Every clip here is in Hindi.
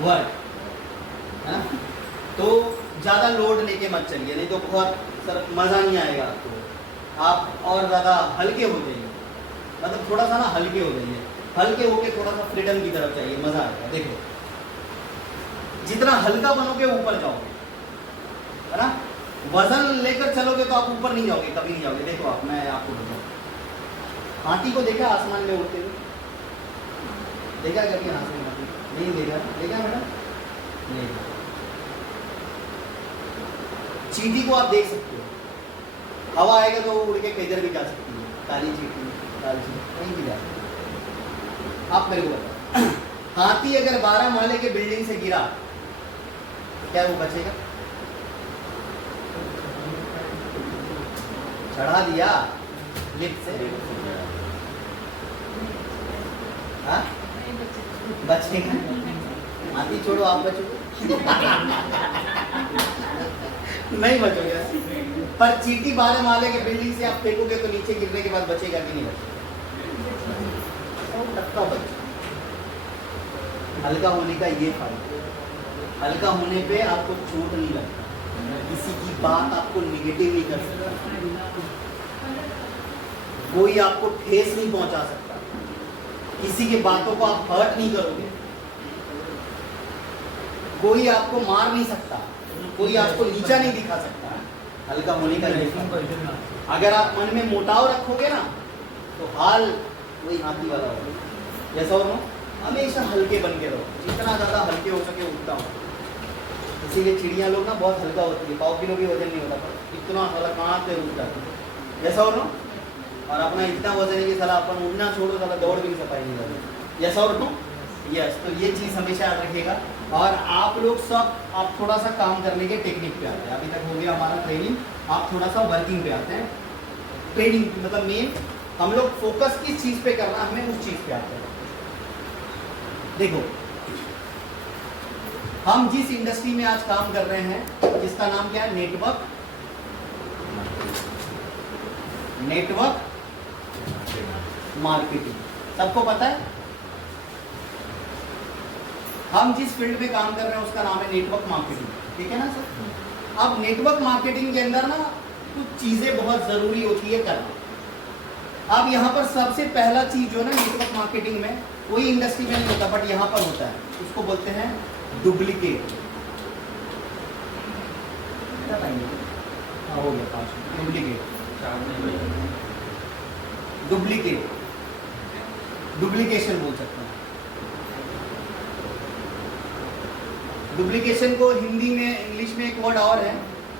वर्क, है ना। तो ज़्यादा लोड लेके मत चलिए, नहीं तो बहुत सर मज़ा नहीं आएगा आपको। आप और ज़्यादा हल्के हो जाइए, मतलब थोड़ा सा ना हल्के हो जाइए, हल्के होके थोड़ा सा फ्रीडम की तरफ चाहिए, मज़ा आएगा। देखो जितना हल्का बनोगे ऊपर जाओगे, है ना। वजन लेकर चलोगे तो आप ऊपर नहीं जाओगे, कभी नहीं जाओगे। देखो आप, मैं आपको बताऊँ, हाथी को देखा आसमान में उड़ते हुए? देखा कभी आसमान में? नहीं देखा? देखा मैडम? नहीं। चींटी को आप देख सकते हो, हवा आएगा तो उड़ के किधर भी जा सकती है, काली चींटी, लाल चींटी, कहीं भी जा सकती है। आप मेरे को बताओ, हाथी अगर 12 माले के बिल्डिंग से गिरा, क्या वो बचेगा? चढ़ा दिया लिफ्ट से, हाँ बचेगा? हाथी छोड़ो, आप बचोगे? नहीं बचोगे। पर चींटी 12 माले के बिल्डिंग से आप फेंकोगे तो नीचे गिरने के बाद बचेगा कि नहीं बचेगा? बच हल्का होने का ये फायदा, हल्का होने पे आपको चोट नहीं लगता, किसी की बात आपको निगेटिव नहीं कर सकता, कोई आपको ठेस नहीं पहुंचा सकता, किसी की बातों को आप हर्ट नहीं करोगे, कोई आपको मार नहीं सकता, कोई आपको नीचा नहीं दिखा सकता। हल्का होने का ये फायदा। अगर आप मन में मोटाव रखोगे ना तो हाल वही हाथी वाला होगा। जैसा हो हमेशा हल्के बन के रहो, जितना ज़्यादा हल्के हो सके उतना हो। इसीलिए चिड़िया लोग ना बहुत हल्का होती है, 100 किलो भी वजन नहीं होता, पर इतना साला कहाँ से उठता है, जैसा हो और अपना इतना वजन है कि साला अपन उड़ना छोड़ो, साला दौड़ भी नहीं सफाई नहीं करते, जैसा हो यस। तो ये चीज़ हमेशा याद रखिएगा। और आप लोग सब आप थोड़ा सा काम करने के टेक्निक पे आते हैं, अभी तक हो गया हमारा ट्रेनिंग, आप थोड़ा सा वर्किंग पे आते हैं। ट्रेनिंग मतलब मेन हम लोग फोकस किस चीज़ पे करना, हमें उस चीज़ पे आते हैं। देखो हम जिस इंडस्ट्री में आज काम कर रहे हैं, जिसका नाम क्या है, नेटवर्क मार्केटिंग, सबको पता है। हम जिस फील्ड में काम कर रहे हैं उसका नाम है नेटवर्क मार्केटिंग, ठीक है ना सर। अब नेटवर्क मार्केटिंग के अंदर ना कुछ चीजें बहुत जरूरी होती है करना। अब यहाँ पर सबसे पहला चीज जो है ना नेटवर्क मार्केटिंग में, कोई इंडस्ट्री में नहीं होता बट यहाँ पर होता है, उसको बोलते हैं डुप्लीकेट। हो गया डुप्लीकेशन बोल सकते हैं। डुप्लीकेशन को हिंदी में, इंग्लिश में एक वर्ड और है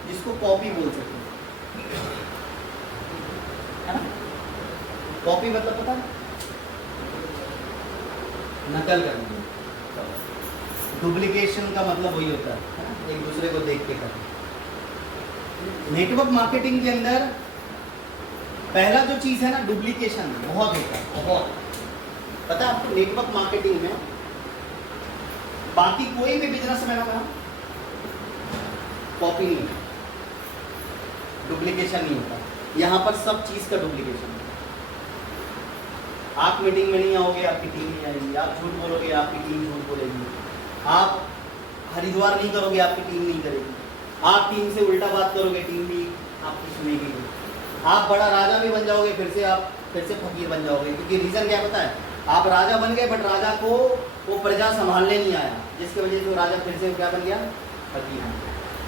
जिसको कॉपी बोल सकते हैं, है ना। कॉपी मतलब पता है, नकल करना। डुप्लीकेशन का मतलब वही होता है, एक दूसरे को देख के करना। नेटवर्क मार्केटिंग के अंदर पहला जो चीज है ना डुप्लीकेशन, बहुत होता है, बहुत पता है आपको। नेटवर्क मार्केटिंग में बाकी कोई भी बिजनेस में ना कॉपी नहीं होता, डुप्लीकेशन नहीं होता। यहाँ पर सब चीज का डुप्लीकेशन है। आप मीटिंग में नहीं आओगे, आपकी टीम नहीं आएगी। आप झूठ बोलोगे, आपकी टीम झूठ बोलेगी। आप हरिद्वार नहीं करोगे, आपकी टीम नहीं करेगी। आप टीम से उल्टा बात करोगे, टीम भी आपकी सुनेगी। आप बड़ा राजा भी बन जाओगे, फिर से फकीर बन जाओगे। क्योंकि रीजन क्या पता है, आप राजा बन गए बट राजा को वो प्रजा संभालने नहीं आया, जिसकी वजह से राजा फिर से क्या बन गया, फकीर।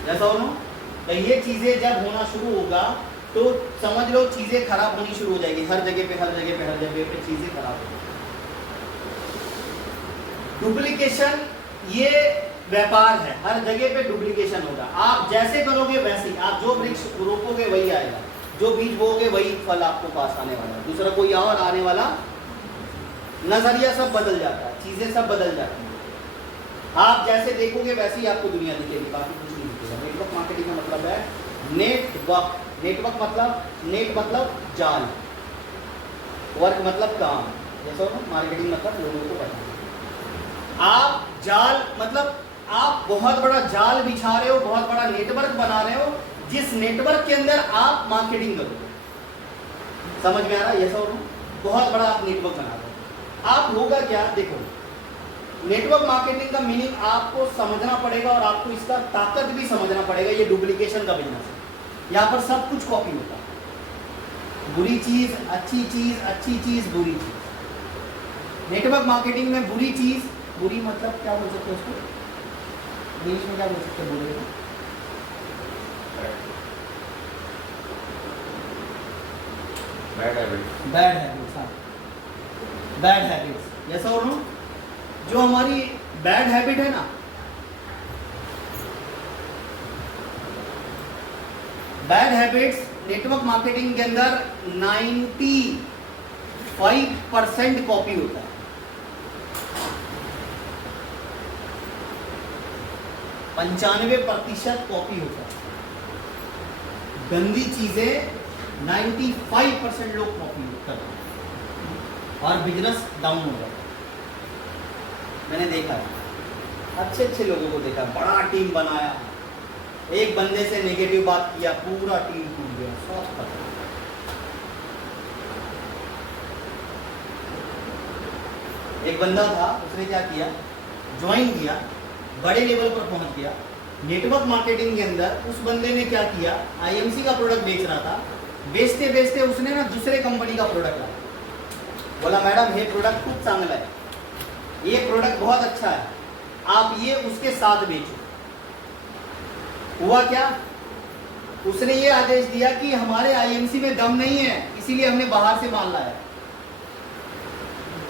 जैसा हो ना, तो ये चीजें जब होना शुरू होगा तो समझ लो चीजें खराब होनी शुरू हो जाएगी। हर जगह पे चीजें खराब हो जाएगी। डुप्लीकेशन ये व्यापार है, हर जगह पे डुप्लीकेशन होगा। आप जैसे करोगे वैसे ही, आप जो वृक्ष रोपोगे वही आएगा, जो बीज बोगे वही फल आपको पास आने वाला है, दूसरा कोई और आने वाला। नजरिया सब बदल जाता है, चीजें सब बदल जाती हैं। आप जैसे देखोगे वैसे ही आपको दुनिया दिखेगी, बाकी कुछ नहीं दिखेगा। नेटवर्क मार्केटिंग का मतलब है नेटवर्क। नेटवर्क मतलब, नेट मतलब जाल, वर्क मतलब काम, जैसा हो मार्केटिंग मतलब लोगों को बताना। आप जाल मतलब आप बहुत बड़ा जाल बिछा रहे हो, बहुत बड़ा नेटवर्क बना रहे हो, जिस नेटवर्क के अंदर आप मार्केटिंग करोगे। समझ में आ रहा है? ऐसा हो बहुत बड़ा आप नेटवर्क बना रहे हो। आप होगा क्या, देखो नेटवर्क मार्केटिंग का मीनिंग आपको समझना पड़ेगा और आपको इसका ताकत भी समझना पड़ेगा। ये डुप्लीकेशन का बिजनेस है, यहाँ पर सब कुछ कॉपी होता है, बुरी चीज अच्छी चीज, अच्छी चीज बुरी चीज। नेटवर्क मार्केटिंग में बुरी चीज, बुरी मतलब क्या बोल सकते हैं उसको इंग्लिश में, क्या बोल सकते हैं बुरे को? Bad habit. बैड हैबिट्स, हाँ बैड हैबिट्स, ऐसा और नो जो हमारी बैड हैबिट है ना, बैड हैबिट्स नेटवर्क मार्केटिंग के अंदर 95% कॉपी होता है। 95% कॉपी होता है। गंदी चीजें 95% लोग कॉपी करते हैं और बिजनेस डाउन हो जाता है। मैंने देखा है, अच्छे अच्छे लोगों को देखा, बड़ा टीम बनाया, एक बंदे से नेगेटिव बात किया, पूरा टीम टूट गया, सब खत्म। एक बंदा था, उसने क्या किया, ज्वाइन किया, बड़े लेवल पर पहुंच गया नेटवर्क मार्केटिंग के अंदर। उस बंदे ने क्या किया, आईएमसी का प्रोडक्ट बेच रहा था, बेचते बेचते उसने ना दूसरे कंपनी का प्रोडक्ट लाया। बोला मैडम ये प्रोडक्ट खूब चांगला है, ये प्रोडक्ट बहुत अच्छा है, आप ये उसके साथ बेचो। हुआ क्या, उसने ये आदेश दिया कि हमारे आईएमसी में दम नहीं है, इसीलिए हमने बाहर से माल लाया।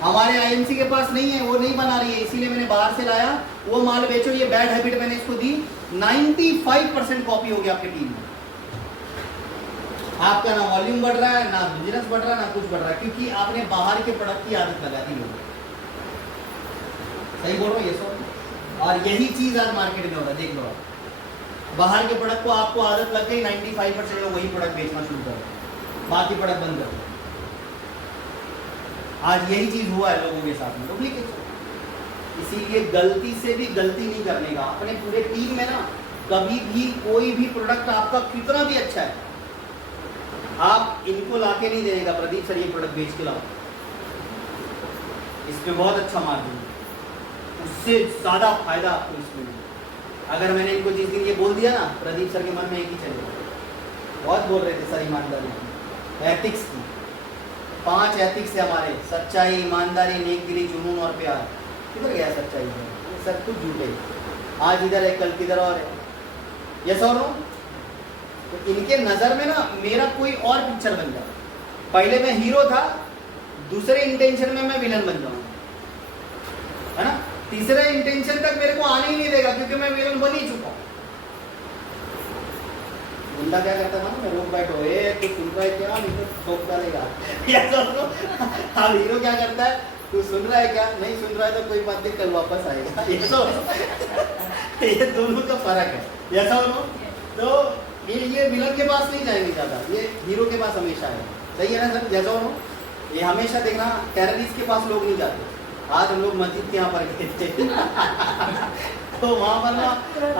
हमारे आईएमसी के पास नहीं है, वो नहीं बना रही है, इसीलिए मैंने बाहर से लाया, वो माल बेचो। ये बैड हैबिट मैंने इसको दी। 95% कॉपी हो गया आपकी टीम में। आपका ना वॉल्यूम बढ़ रहा है, ना बिजनेस बढ़ रहा है, ना कुछ बढ़ रहा है, क्योंकि आपने बाहर के प्रोडक्ट की आदत लगा दी लोगों को। सही बोल रहा हूँ ये सब? और यही चीज आज मार्केट में हो रहा है, देख लो आप, बाहर के प्रोडक्ट को आपको आदत लग गई, 95% लोग वही प्रोडक्ट बेचना शुरू कर रहे, बाकी प्रोडक्ट बंद कर दो। आज यही चीज हुआ है लोगों के साथ में, डुप्लीकेशन। इसीलिए गलती से भी गलती नहीं करने का। अपने पूरे टीम में ना कभी भी कोई भी प्रोडक्ट आपका कितना भी अच्छा है, आप इनको लाके नहीं देने का, प्रदीप सर ये प्रोडक्ट बेच के लाओ, इस पे बहुत अच्छा मार्जिन है, उससे ज्यादा फायदा आपको इसमें मिलेगा। अगर मैंने इनको जिस दिन ये बोल दिया ना, प्रदीप सर के मन में एक ही चलेगा, बहुत बोल रहे थे सर ईमानदारी, एथिक्स की 5 एथिक्स है हमारे, सच्चाई, ईमानदारी, नेकदिली, जुनून और प्यार। किधर गया सच्चाई है? सब कुछ झूठे, आज इधर है कल किधर और है। यस और नो? तो इनके नजर में ना मेरा कोई और पिक्चर बन जाता। पहले मैं हीरो था, दूसरे इंटेंशन में मैं विलन बन जाऊंगा, है ना? तीसरे इंटेंशन तक मेरे को आने ही नहीं देगा, क्योंकि मैं विलन बन ही चुका हूं। बंदा क्या करता था ना, मैं रोक बैठो, तू सुन रहा है क्या, नहीं तो ठोक डालेगा। अब हीरो क्या करता है, तू सुन रहा है क्या, नहीं सुन रहा है तो कोई बात नहीं, कल वापस आएगा। ये दोनों का फर्क है। ऐसा हो तो ये विलन के पास नहीं जाएंगे ज्यादा, ये हीरो के पास हमेशा है। सही है ना सर? जैसा हो ये हमेशा देखना, टेररिस्ट के पास लोग नहीं जाते। आज हम लोग मस्जिद के यहाँ पर गए तो वहाँ पर ना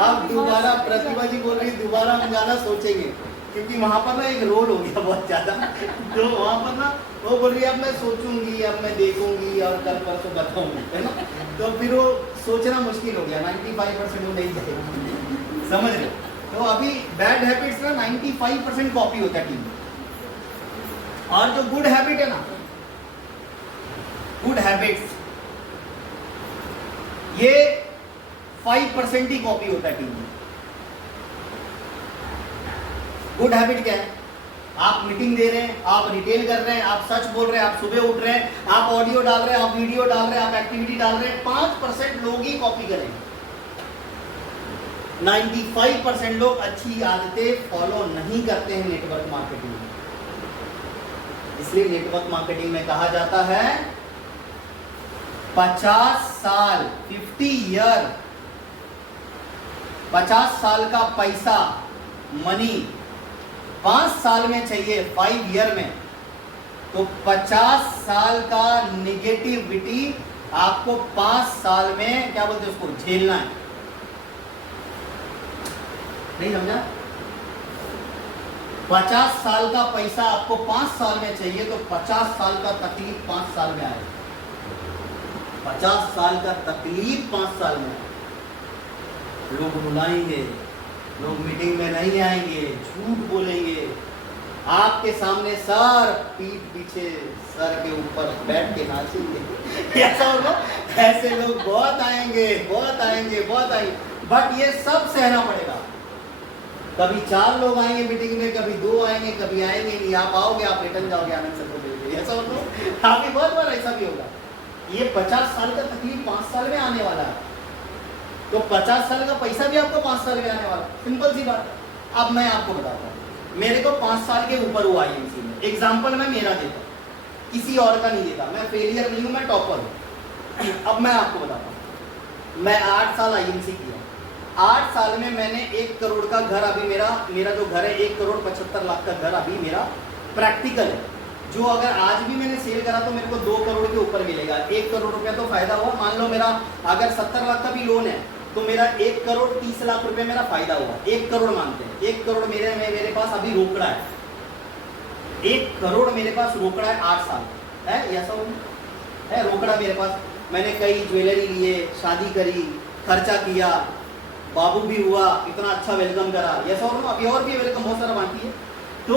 आप दोबारा, प्रतिभा जी बोल रही दोबारा हम जाना सोचेंगे, क्योंकि वहाँ पर ना एक रोल हो गया बहुत ज़्यादा। तो वहाँ पर ना वो बोल रही है अब मैं सोचूंगी, अब मैं देखूंगी और कल परसों बताऊंगी, है ना? तो फिर वो सोचना मुश्किल हो गया, 95% वो नहीं जाएगा। समझ रहे? तो अभी बैड हैबिट्स ना 95% कॉपी होता है टीम, और जो गुड हैबिट है ना, गुड हैबिट्स ये 5% ही कॉपी होता है टीम में। गुड हैबिट क्या है? आप मीटिंग दे रहे हैं, आप रिटेल कर रहे हैं, आप सच बोल रहे हैं, आप सुबह उठ रहे हैं, आप ऑडियो डाल रहे हैं, आप वीडियो डाल रहे हैं, आप एक्टिविटी डाल रहे हैं, 5% लोग ही कॉपी करेंगे। 95% लोग अच्छी आदतें फॉलो नहीं करते हैं नेटवर्क मार्केटिंग में। इसलिए नेटवर्क मार्केटिंग में कहा जाता है 50 साल 50 ईयर, 50 साल का पैसा मनी 5 साल में चाहिए, 5 ईयर में। तो 50 साल का निगेटिविटी आपको 5 साल में क्या बोलते हैं उसको झेलना है। नहीं समझा? 50 साल का पैसा आपको 5 साल में चाहिए, तो 50 साल का तकलीफ 5 साल में आएगा। 50 साल का तकलीफ 5 साल में। लोग रुलाएंगे, लोग मीटिंग में नहीं आएंगे, झूठ बोलेंगे, आपके सामने सर पीठ पीछे सर के ऊपर बैठ के नाचेंगे। ऐसा होगा, ऐसे लोग बहुत आएंगे, बहुत आएंगे, बहुत आएंगे, बट ये सब सहना पड़ेगा। कभी 4 लोग आएंगे मीटिंग में, कभी 2 आएंगे, कभी आएंगे नहीं। आप आओगे, आप रिटर्न जाओगे आनंद से बोलेंगे। ऐसा होगा, अभी बहुत बार ऐसा भी होगा। ये 50 साल का तकलीफ 5 साल में आने वाला है, तो 50 साल का पैसा भी आपको 5 साल में आने वाला। सिंपल सी बात। अब मैं आपको बताता हूँ, मेरे को 5 साल के ऊपर हुआ आईएमसी में। एग्जाम्पल मैं मेरा देता हूँ, किसी और का नहीं देता। मैं फेलियर नहीं हूँ, मैं टॉपर हूँ। अब मैं आपको बताता हूँ, मैं 8 साल आईएमसी किया। 8 साल में मैंने 1 करोड़ का घर, अभी मेरा जो घर है 1 करोड़ 75 लाख का घर अभी मेरा प्रैक्टिकल है, जो अगर आज भी मैंने सेल करा तो मेरे को 2 करोड़ के ऊपर मिलेगा। 1 करोड़ रुपया तो फायदा हुआ। मान लो मेरा अगर 70 लाख का भी लोन है तो मेरा 1 करोड़ 30 लाख रुपए मेरा फायदा हुआ। 1 करोड़ मानते हैं, 1 करोड़ मेरे पास अभी रोकड़ा है। 1 करोड़ मेरे पास रोकड़ा है, 8 साल है, ऐसा है रोकड़ा मेरे पास। मैंने कई ज्वेलरी लिए, शादी करी, खर्चा किया, बाबू भी हुआ, इतना अच्छा वेलकम करा, ऐसा और अभी और भी वेलकम बहुत सारा बाकी है। तो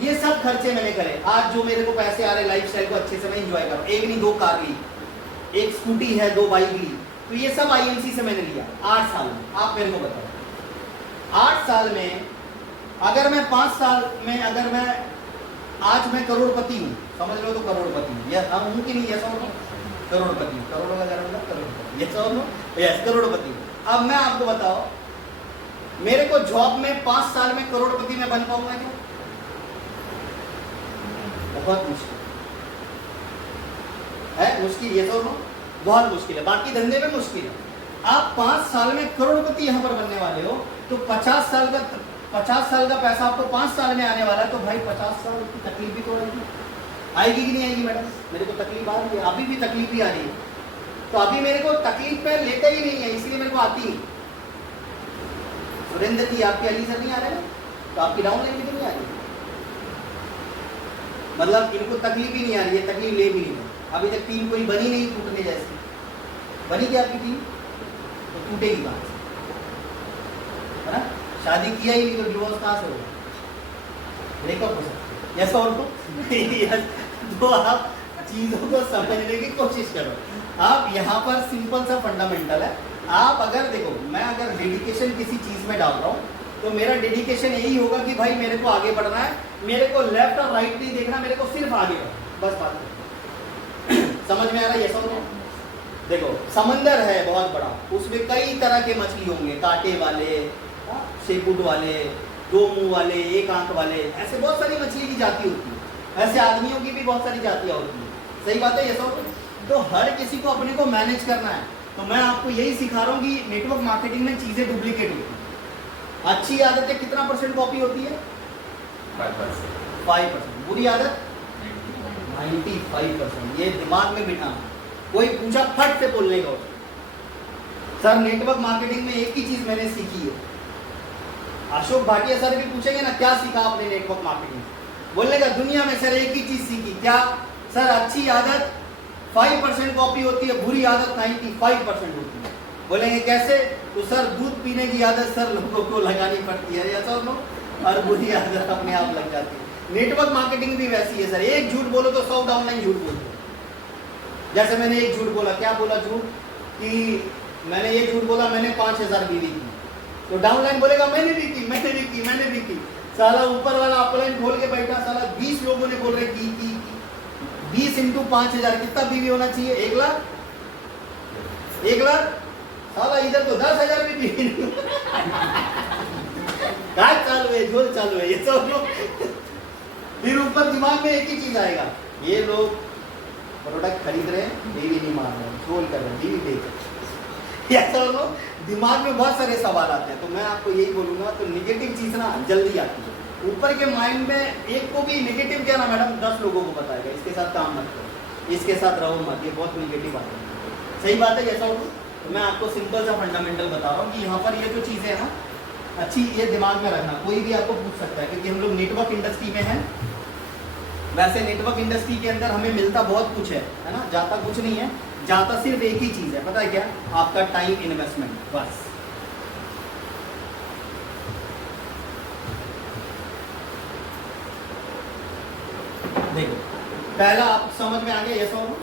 ये सब खर्चे मैंने करे। आज जो मेरे को पैसे आ रहे, लाइफ स्टाइल को अच्छे से मैं इंजॉय कर रहा हूँ। 1 नहीं 2 कार ली, 1 स्कूटी है, 2 बाइक ली, तो ये सब आईएमसी से मैंने लिया 8 साल में। आप मेरे को बताओ, 8 साल में अगर मैं 5 साल में, अगर मैं आज मैं करोड़पति हूँ, समझ लो तो करोड़पति हूँ, यस हूँ कि नहीं? ऐसा हो, करोड़पति हूँ, करोड़ों का घर मतलब करोड़पति, ऐसा हो, यस करोड़पति हूँ। अब मैं आपको बताओ, मेरे को जॉब में 5 साल में करोड़पति में बन पाऊंगा क्या? बहुत मुश्किल है, मुश्किल, ये तो बहुत मुश्किल है। बाकी धंधे में मुश्किल है। आप 5 साल में करोड़पति यहाँ पर बनने वाले हो, तो 50 साल का पैसा आपको 5 साल में आने वाला है। तो भाई 50 साल की तकलीफ भी तो आएगी कि नहीं आएगी? मैडम मेरे को तकलीफ आ रही है, अभी भी तकलीफ ही आ रही है। तो अभी मेरे को तकलीफ पे लेता ही नहीं है, इसलिए मेरे को आती नहीं। सुरेंद्र जी आपके अली सर नहीं आ रहे ना, तो आपकी डाउन लाइन भी तो नहीं आ रही, मतलब इनको तकलीफ ही नहीं आ रही है, तकलीफ ले भी नहीं। अभी तक टीम कोई बनी नहीं टूटने जैसी। बनी क्या आपकी टीम? तो टूटेगी कहाँ से, है ना? शादी किया ही नहीं तो डिवोर्स कहाँ से होगा? ब्रेकअप हो सकता है, ऐसा और तो आप चीज़ों को समझने की कोशिश करो। आप यहाँ पर सिंपल सा फंडामेंटल है। आप अगर देखो, मैं अगर डेडिकेशन किसी चीज़ में डाल रहा हूँ तो मेरा डेडिकेशन यही होगा कि भाई मेरे को आगे बढ़ना है, मेरे को लेफ्ट और राइट नहीं देखना, मेरे को सिर्फ आगे बढ़ना, बस बात समझ में आ रहा है? ऐसा होगा। देखो समंदर है बहुत बड़ा, उसमें कई तरह के मछली होंगे, कांटे वाले, शेपुट वाले, 2 मुंह वाले, 1 आंख वाले, ऐसे बहुत सारी मछली की जाति होती है। ऐसे आदमियों की भी बहुत सारी जातियाँ होती हैं, सही बात है? ऐसा होगा। तो हर किसी को अपने को मैनेज करना है। तो मैं आपको यही सिखा रहा हूँ कि नेटवर्क मार्केटिंग में चीज़ें डुप्लीकेट होती हैं। अच्छी आदतें कितना % कॉपी होती है? 5%। बुरी आदत 95%। ये दिमाग में बिठाना। कोई पूछा फट से बोलने का, सर नेटवर्क मार्केटिंग में एक ही चीज मैंने सीखी है। अशोक भाटिया सर भी पूछेंगे ना, क्या सीखा आपने नेटवर्क मार्केटिंग? बोलने का दुनिया में सर एक ही चीज सीखी। क्या सर? अच्छी आदत 5% कॉपी होती है, बुरी आदत 95% होती है। बोलेंगे कैसे? तो सर दूध पीने की आदत सर लोगों को लगानी पड़ती है, ऐसा और बुरी आदत अपने आप लग जाती है। नेटवर्क मार्केटिंग भी वैसी है सर। एक झूठ बोलो तो 100 डाउनलाइन झूठ बोलते हो। जैसे मैंने एक झूठ बोला, क्या बोला झूठ? कि मैंने ये झूठ बोला मैंने 5000 बीवी की, तो डाउनलाइन बोलेगा मैंने भी की, मैंने भी की, मैंने भी की। साला ऊपर वाला अपलाइन खोल के बैठा, साला 20 लोगों ने बोल रहे की। 20 × 5000 कितना बीवी होना चाहिए? 1 लाख। 1 लाख साला इधर तो 10,000 भी बीवी नहीं। क्या चालू है? झोल चालू है ये सब लोग। फिर ऊपर दिमाग में एक ही चीज आएगा, ये लोग प्रोडक्ट खरीद रहे हैं, बीवी नहीं मार रहे, ट्रोल कर रहे हैं, बीवी देख रहे हैं, ऐसा लोग दिमाग में बहुत सारे सवाल आते हैं। तो मैं आपको यही बोलूंगा, तो निगेटिव चीज ना जल्दी आती है। ऊपर के माइंड में एक को भी निगेटिव क्या ना मैडम 10 लोगों को बताएगा, इसके साथ काम मत करो, इसके साथ रहो मत, ये बहुत निगेटिव बात है। सही बात है? जैसा हो तो मैं आपको सिंपल सा फंडामेंटल बता रहा हूँ कि यहाँ पर ये जो चीज़ें हैं ना अच्छी, ये दिमाग में रखना। कोई भी आपको पूछ सकता है, क्योंकि हम लोग नेटवर्क इंडस्ट्री में हैं। वैसे नेटवर्क इंडस्ट्री के अंदर हमें मिलता बहुत कुछ है ना, जाता कुछ नहीं है। जाता सिर्फ एक ही चीज है, पता है क्या? आपका टाइम इन्वेस्टमेंट, बस। देखो, पहला आप समझ में आ गया, यस और नो?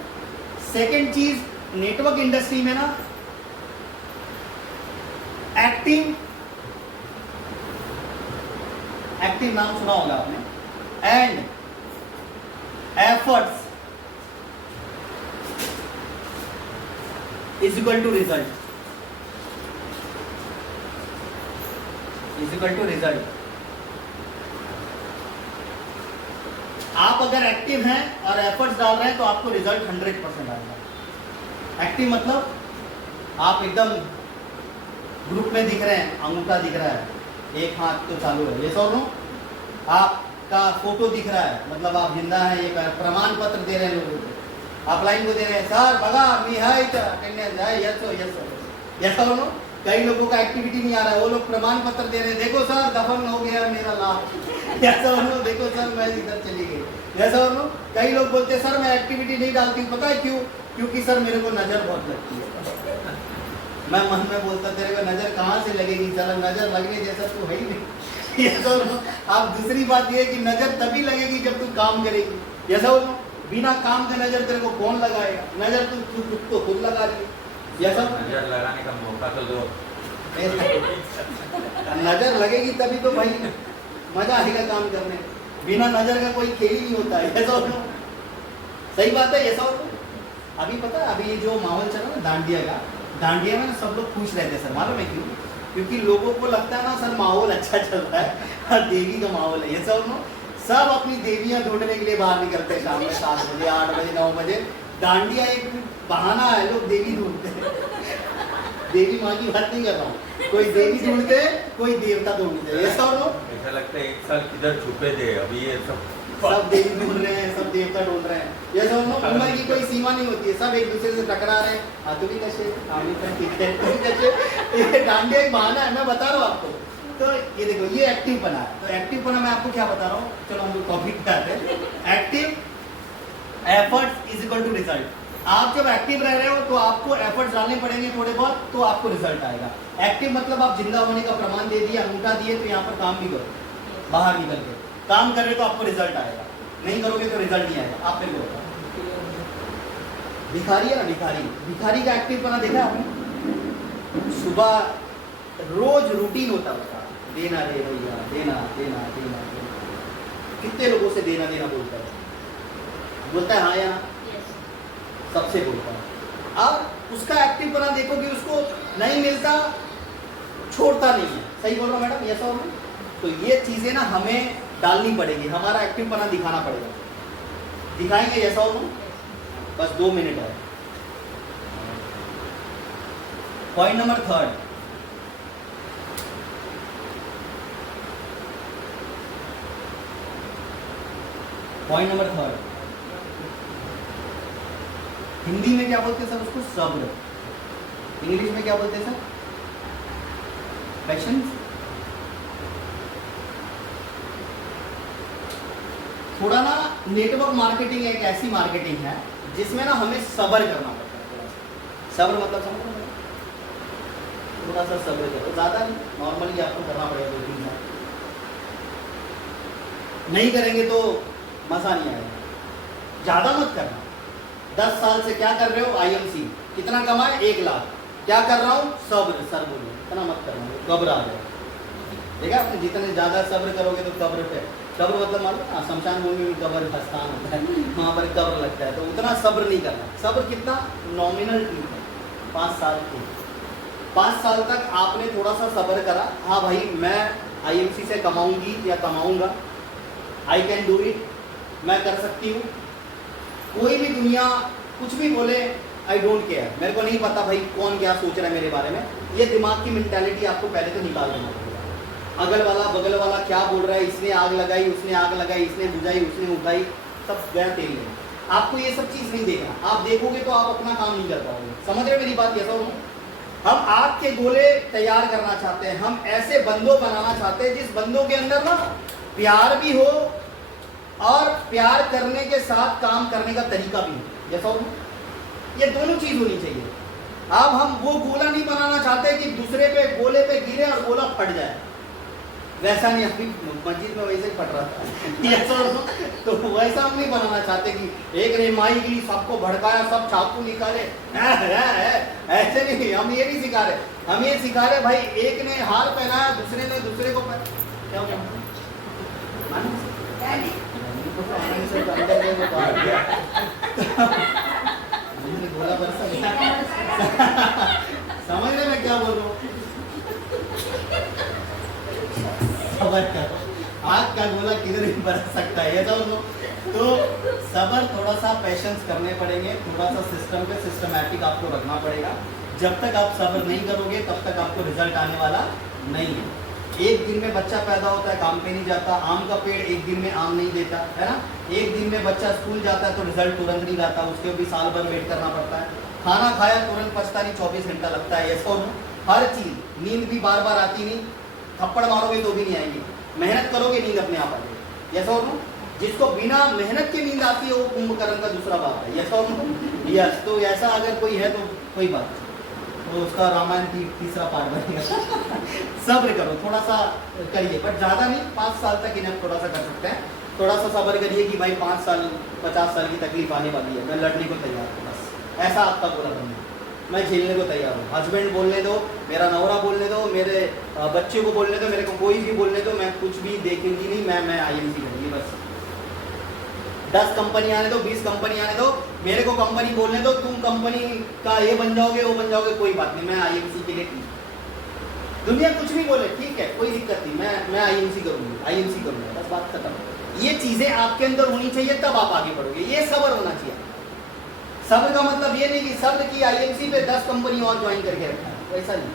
सेकेंड चीज, नेटवर्क इंडस्ट्री में ना एक्टिव नाम सुना होगा आपने, and efforts is equal to result, आप अगर एक्टिव हैं और एफर्ट्स डाल रहे हैं तो आपको रिजल्ट 100% आएगा। एक्टिव मतलब आप एकदम ग्रुप में दिख रहे हैं, अंगूठा दिख रहा है, एक हाथ तो चालू है, ये सब नो, आपका फोटो दिख रहा है, मतलब आप जिंदा हैं, ये प्रमाण पत्र दे रहे हैं लोगों को, आप लाइन को दे रहे हैं, सर बगा मी है अटेंडेंस है, यस और नो। कई लोगों का एक्टिविटी नहीं आ रहा है, वो लोग प्रमाण पत्र दे रहे हैं, देखो सर दफन हो गया मेरा लाभ, यस और नो, देखो सर मैं इधर चली गई, यस और नो। कई लोग बोलते हैं सर मैं एक्टिविटी नहीं डालती हूँ, पता है क्यों? क्योंकि सर मेरे को नजर बहुत लगती है। मैं मन में बोलता तेरे को नजर कहाँ से लगेगी, चला नजर लगने जैसा तू है ही नहीं, यस और नो। अब दूसरी बात ये है कि नजर तभी लगेगी जब तू काम करेगी, यस और नो। बिना काम के नजर तेरे को कौन लगाएगा? नजर तू खुद को खुद लगा रही है, यस और नो। नजर लगाने का मौका तो दो। नजर लगेगी तभी तो भाई मजा आएगा काम करने, बिना नजर का कोई खेल ही नहीं होता है, यस और नो। सही बात है, यस और नो। अभी पता है, अभी ये जो माहौल चल रहा है दांडिया का, दांडिया में सब लोग खुश रहते हैं सर, मालूम है क्यों? क्योंकि लोगों को लगता है ना सर माहौल अच्छा चल रहा है और देवी का माहौल है, ये सब नो। सब अपनी देवियां ढूंढने के लिए बाहर निकलते हैं शाम में 7 बजे 8 बजे 9 बजे। दांडिया एक बहाना है, लोग देवी ढूंढते हैं। देवी माँ की बात नहीं कर रहा हूँ, कोई देवी ढूंढते हैं, कोई देवता ढूंढते हैं, ये सब नो। ऐसा लगता है एक साल किधर छुपे थे, अभी ये सब देवी ढूंढ रहे हैं, सब देवता ढूंढ रहे हैं, ये सब नो। उम्र की कोई सीमा नहीं होती है, सब एक दूसरे से टकरा रहे हैं, हाँ तू भी कैसे, हाँ भी ठीक है, तू भी कैसे। ये दांडिया एक बहाना है, मैं बता रहा हूँ आपको। तो ये देखो, ये एक्टिव बना है, तो एक्टिव बना मैं आपको क्या बता रहा हूँ, चलो हम लोग टॉपिक पे आते हैं। Active efforts is equal to result. आप जब एक्टिव रह रहे हो तो आपको एफर्ट्स डालने पड़ेंगे थोड़े बहुत, तो आपको रिजल्ट आएगा। एक्टिव मतलब आप जिंदा होने का प्रमाण दे दिए, अंगूठा दिए, तो यहाँ पर काम भी करो, बाहर निकल के काम कर रहे तो आपको रिजल्ट आएगा, नहीं करोगे तो रिजल्ट नहीं आएगा। आप मेरे को भिखारी है ना, भिखारी का एक्टिव बना देखा आपने? सुबह रोज रूटीन होता है, देना दे भैया, देना देना देना देना। कितने लोगों से देना देना बोलता है हाँ या ना? सबसे बोलता है। अब उसका एक्टिव बना देखो कि उसको नहीं मिलता, छोड़ता नहीं है। सही बोल रहा हूँ मैडम, यस और नो? तो ये चीजें ना हमें डालनी पड़ेगी, हमारा एक्टिव बना दिखाना पड़ेगा। दिखाएंगे यस और नो? बस 2 मिनट है। Point number 3, point number 3, Hindi में क्या बोलते हैं सर उसको? सब्र। इंग्लिश में क्या बोलते हैं सर? पैशंस। थोड़ा ना नेटवर्क मार्केटिंग एक ऐसी मार्केटिंग है जिसमें ना हमें सब्र करना पड़ता है। थोड़ा सा सब्र मतलब समझ रहे हो? थोड़ा सा सब्र करो, ज़्यादा नहीं, नॉर्मली आपको करना पड़ेगा 2-3 साल। नहीं करेंगे तो मज़ा नहीं आएगा। ज़्यादा मत करना। 10 साल से क्या कर रहे हो? IMC कितना कमाए? 1 लाख। क्या कर रहा हूँ? सब्र। सर बोलो, इतना मत करना, कब्र आ जाए। देखा आपने, जितने ज़्यादा सब्र करोगे तो कब्र पे, कब्र मतलब मालूम ना, शमशान भूमि में कब्र का स्थान होता है, वहाँ पर कब्र लगता है, तो उतना सब्र नहीं करना। सब्र कितना? नॉमिनल ठीक है, 5 साल की। 5 साल तक आपने थोड़ा सा सब्र करा, हाँ भाई मैं IMC से कमाऊंगी या कमाऊंगा, आई कैन डू इट, मैं कर सकती हूँ। कोई भी दुनिया कुछ भी बोले, आई डोंट केयर, मेरे को नहीं पता भाई कौन क्या सोच रहा है मेरे बारे में। ये दिमाग की मेंटालिटी आपको पहले तो निकाल देना पड़ेगा। अगल वाला बगल वाला क्या बोल रहा है, इसने आग लगाई, उसने आग लगाई, इसने बुझाई, उसने उठाई, सब गया तेल में। आपको ये सब चीज़ नहीं देखना। आप देखोगे तो आप अपना काम नहीं कर पाओगे। समझ रहे मेरी बात? ऐसा हो, हम आग के गोले तैयार करना चाहते हैं, हम ऐसे बंदों बनाना चाहते हैं जिस बंदों के अंदर ना प्यार भी हो और प्यार करने के साथ काम करने का तरीका भी हो। जैसा हो, ये दोनों चीज होनी चाहिए। अब हम वो गोला नहीं बनाना चाहते कि दूसरे पे गोले पे गिरे और गोला फट जाए, वैसा नहीं। अभी मस्जिद में वैसे ही फट रहा था तो वैसा हम नहीं बनाना चाहते कि एक ने माई की सबको भड़काया, सब चाकू निकाले, ऐसे नहीं। हम ये नहीं सिखा रहे, हम ये सिखा रहे भाई एक ने हार पहनाया, दूसरे ने दूसरे को क्या हो गया? बोला बरसा समझ रहे मैं क्या बोल रहा हूँ? आग का गोला किधर भी बरस सकता है, ये तो सबर, थोड़ा सा पेशेंस करने पड़ेंगे, थोड़ा सा सिस्टम पे सिस्टमैटिक आपको रखना पड़ेगा। जब तक आप सबर नहीं करोगे तब तक आपको रिजल्ट आने वाला नहीं है। एक दिन में बच्चा पैदा होता है, काम पे नहीं जाता। आम का पेड़ एक दिन में आम नहीं देता है ना। एक दिन में बच्चा स्कूल जाता है तो रिजल्ट तुरंत नहीं आता, उसके भी साल भर वेट करना पड़ता है। खाना खाया तुरंत पचता नहीं, 24 घंटा लगता है। ऐसा हर चीज, नींद भी बार बार आती नहीं, थप्पड़ मारोगे तो भी नहीं आएंगे, मेहनत करोगे नींद अपने आप आ जाएगी। ऐसा और जिसको बिना मेहनत के नींद आती है वो कुंभकर्ण का दूसरा बाप है। ऐसा और यस, तो ऐसा अगर कोई है तो कोई बात नहीं, तो उसका रामायण की तीसरा पार्ट बनेगा। सब्र करो, थोड़ा सा करिए, बट ज़्यादा नहीं। 5 साल तक इन्हें थोड़ा सा कर सकते हैं। थोड़ा सा सब्र करिए कि भाई 5 साल 50 साल की तकलीफ आने वाली है, मैं लड़ने को तैयार हूँ, बस ऐसा आपका बोला बनना, मैं झेलने को तैयार हूँ। हस्बैंड बोलने दो, मेरा नौरा बोलने दो, मेरे बच्चे को बोलने दो, मेरे को कोई भी बोलने दो, मैं कुछ भी देखूंगी नहीं, मैं IMC करूँगी बस। 10 कंपनी आने दो, 20 कंपनी आने दो, मेरे को कंपनी बोलने दो, तुम कंपनी का ये बन जाओगे वो बन जाओगे, कोई बात नहीं, मैं IMC के लिए ठीक। दुनिया कुछ भी बोले ठीक है, कोई दिक्कत नहीं, मैं IMC करूँगा, बस बात खत्म। ये चीजें आपके अंदर होनी चाहिए, तब आप आगे बढ़ोगे। ये सब्र होना चाहिए। सब्र का मतलब ये नहीं कि सब्र की IMC पे 10 कंपनी और ज्वाइन करके रखा है, वैसा नहीं,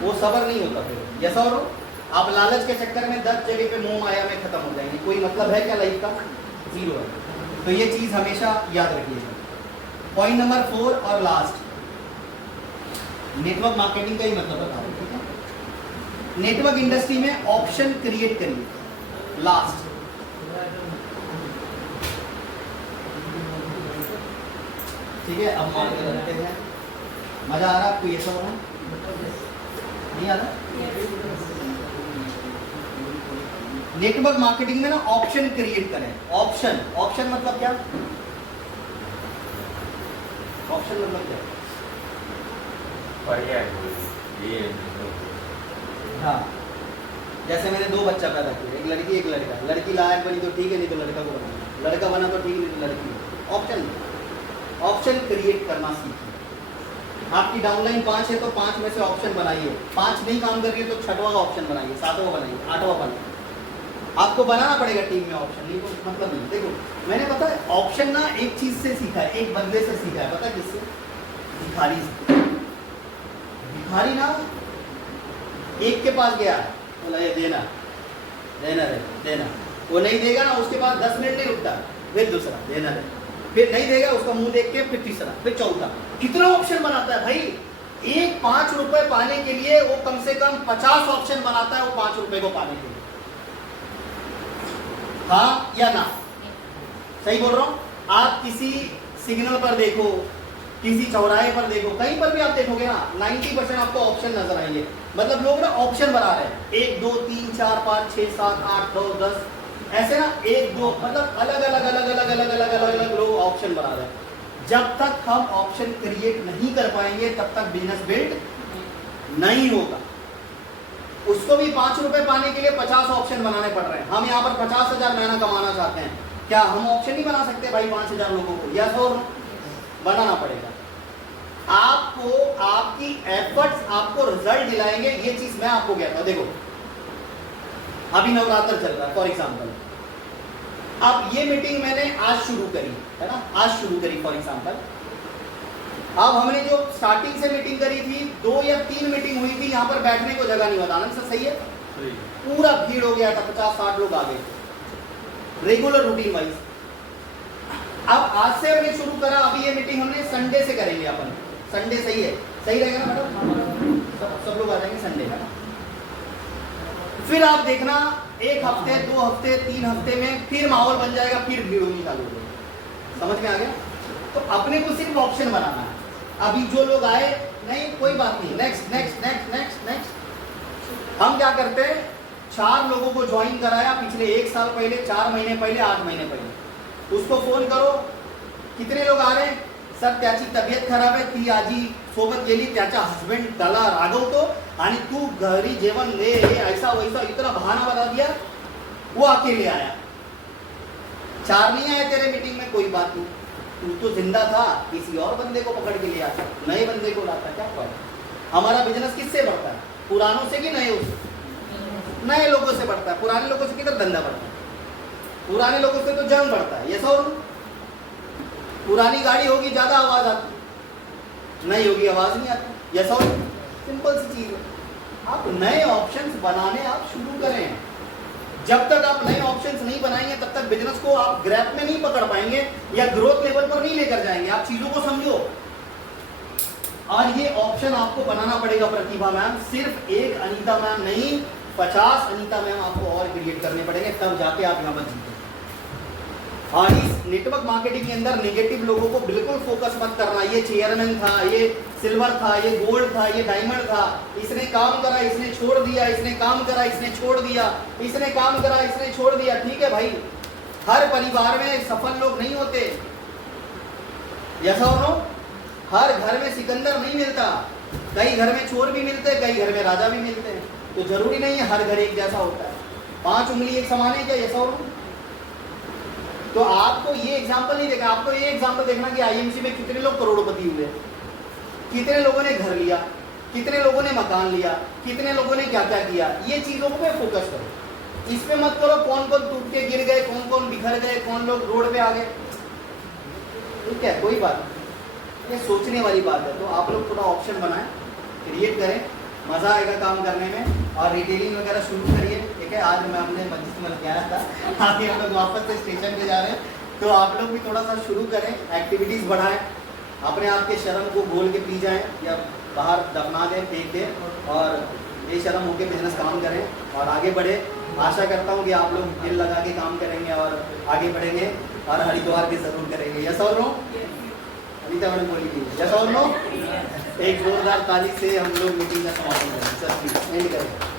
वो सब्र नहीं होता। फिर जैसा और आप लालच के चक्कर में 10 जगह पे मोह माया में खत्म हो जाएंगे, कोई मतलब है क्या लाइफ का? जीरो है। तो ये चीज हमेशा याद रखिएगा। पॉइंट नंबर 4 और लास्ट, नेटवर्क मार्केटिंग का ही मतलब बता रहा हूं, ठीक है। नेटवर्क इंडस्ट्री में ऑप्शन क्रिएट करिए। लास्ट ठीक है, अब मान के रखते हैं। मजा आ रहा है आपको ये सब? नहीं आ रहा? नेटवर्क मार्केटिंग में ना ऑप्शन क्रिएट करें। ऑप्शन मतलब क्या? ऑप्शन मतलब क्या? हाँ, जैसे मैंने 2 बच्चा पैदा किया, एक लड़की एक लड़का। लड़की लायक बनी तो ठीक है, नहीं तो लड़का को बनाना, लड़का बना तो ठीक है, नहीं तो लड़की। ऑप्शन क्रिएट करना सीखिए। आपकी डाउनलाइन 5 है तो 5 में से ऑप्शन बनाइए। 5 नहीं काम कर रही है तो 6वां का ऑप्शन बनाइए, 7वां बनाइए, 8वां बनाइए। आपको बनाना पड़ेगा टीम में ऑप्शन, नहीं तो मतलब नहीं। देखो मैंने पता है ऑप्शन ना एक चीज से सीखा है, एक बंदे से सीखा है, पता है किससे? भिखारी से। भिखारी ना एक के पास गया, बोला ये देना, वो नहीं देगा ना, उसके बाद 10 मिनट नहीं रुकता, फिर दूसरा देना है, फिर नहीं देगा, उसका मुंह देख के फिर तीसरा, फिर चौथा। कितना ऑप्शन बनाता है भाई? एक 5 रुपए पाने के लिए वो कम से कम 50 ऑप्शन बनाता है, वो 5 रुपए को पाने के लिए। हाँ या ना? सही बोल रहा हूं? आप किसी सिग्नल पर देखो, किसी चौराहे पर देखो, कहीं पर भी आप देखोगे ना 90% आपको ऑप्शन नजर आएंगे। मतलब लोग ना ऑप्शन बना रहे हैं, 1 2 3 4 5 6 7 8 9 10 ऐसे ना, 1 2 मतलब अलग अलग लोग ऑप्शन बना रहे हैं। जब तक हम ऑप्शन क्रिएट नहीं कर पाएंगे तब तक बिजनेस बिल्ड नहीं होगा। उसको भी 5 रुपए पाने के लिए 50 ऑप्शन बनाने पड़ रहे हैं। हम यहाँ पर 50,000 महीना कमाना चाहते हैं, क्या हम ऑप्शन नहीं बना सकते भाई 5,000 लोगों को? या तो बनाना पड़ेगा। आपको आपकी एफर्ट्स आपको रिजल्ट दिलाएंगे, ये चीज मैं आपको कहता हूं। देखो अभी नवरात्र चल रहा है फॉर एग्जाम्पल, अब ये मीटिंग मैंने आज शुरू करी है ना, आज शुरू करी फॉर एग्जाम्पल। अब हमने जो स्टार्टिंग से मीटिंग करी थी, 2 या 3 मीटिंग हुई थी, यहाँ पर बैठने को जगह नहीं होता। सर सही है? पूरा भीड़ हो गया था, 50-60 लोग आ गए, रेगुलर रूटीन वाइज। अब आज से हमने शुरू करा, अभी ये मीटिंग हमने संडे से करेंगे अपन। संडे सही है? सही रहेगा ना मैडम? सब लोग आ जाएंगे संडे है ना। फिर आप देखना 1 हफ्ते 2 हफ्ते 3 हफ्ते में फिर माहौल बन जाएगा, फिर भीड़ होनी चालू हो जाएगी। समझ में आ गया? तो अपने को सिर्फ ऑप्शन बनाना है। अभी जो लोग आए नहीं कोई बात नहीं, next next next next next. हम क्या करते हैं, 4 लोगों को ज्वाइन कराया पिछले 1 साल पहले, 4 महीने पहले, 8 महीने पहले। उसको फोन करो, कितने लोग आ रहे हैं? सर त्याची तब्येत खराब आहे, ती आजी सोबत गेली, त्याचा हस्बंड त्याला रागवतो आणि तू घरी जेवण दे, ऐसा वैसा इतना बहाना बना दिया, वो अकेले आया। 4 नहीं आए तेरे मीटिंग में, कोई बात नहीं, तू तो जिंदा था, किसी और बंदे को पकड़ के ले आता, नए बंदे को लाता, क्या प्रॉब्लम? हमारा बिजनेस किससे बढ़ता है? पुरानों से कि नए से? नए लोगों से बढ़ता है। पुराने लोगों से किधर धंधा बढ़ता है? पुराने लोगों से तो जंग बढ़ता है। ये सब पुरानी गाड़ी होगी ज्यादा आवाज आती, नई होगी आवाज नहीं आती। ये सब सिंपल सी चीज है। आप नए ऑप्शंस बनाने आप शुरू करें। जब तक आप नए ऑप्शंस नहीं बनाएंगे तब तक बिजनेस को आप ग्रैप में नहीं पकड़ पाएंगे या ग्रोथ लेवल पर नहीं लेकर जाएंगे। आप चीजों को समझो। और ये ऑप्शन आपको बनाना पड़ेगा प्रतिभा मैम, सिर्फ एक अनीता मैम नहीं, 50 अनीता मैम आपको और क्रिएट करने पड़ेंगे, तब जाके आप यहाँ पर जीतेंगे। और इस नेटवर्क मार्केटिंग के अंदर नेगेटिव लोगों को बिल्कुल फोकस मत करना। ये चेयरमैन था, ये सिल्वर था, ये गोल्ड था, ये डायमंड था, इसने काम करा, इसने छोड़ दिया, इसने काम करा, इसने छोड़ दिया, इसने काम करा, इसने छोड़ दिया। ठीक है भाई, हर परिवार में सफल लोग नहीं होते। ऐसा हो, हर घर में सिकंदर नहीं मिलता, कई घर में चोर भी मिलते हैं, कई घर में राजा भी मिलते हैं। तो जरूरी नहीं है हर घर एक जैसा होता है। 5 उंगली एक समान है क्या? ऐसा हो। तो आपको ये एग्जांपल नहीं देखा, आपको ये एग्जांपल देखना कि आईएमसी में कितने लोग करोड़पति हुए, कितने लोगों ने घर लिया, कितने लोगों ने मकान लिया, कितने लोगों ने क्या क्या किया। ये चीजों पे फोकस करो, इस पे मत करो कौन कौन टूट के गिर गए, कौन कौन बिखर गए, कौन लोग रोड पे आ गए। ठीक है, कोई बात नहीं, ये सोचने वाली बात है। तो आप लोग थोड़ा ऑप्शन बनाएं, क्रिएट करें, मजा आएगा काम करने में। और रिटेलिंग वगैरह शुरू करिए। ठीक है, आज मैं हमने मस्जिद में गया था, आगे हम लोग वापस से स्टेशन पे जा रहे हैं। तो आप लोग भी थोड़ा सा शुरू करें, एक्टिविटीज बढ़ाएं, अपने आप के शर्म को बोल के पी जाएं या बाहर दफना दें, फेंक दें, और बेशर्म होकर बिजनेस काम करें और आगे बढ़े। आशा करता हूँ कि आप लोग दिल लगा के काम करेंगे और आगे बढ़ेंगे और हरिद्वार भी जरूर करेंगे। यस और नो? अनीता मैडम बोली यस और नो? एक जोरदार ताली से हम लोग मीटिंग का समापन करें। सर एंड करें।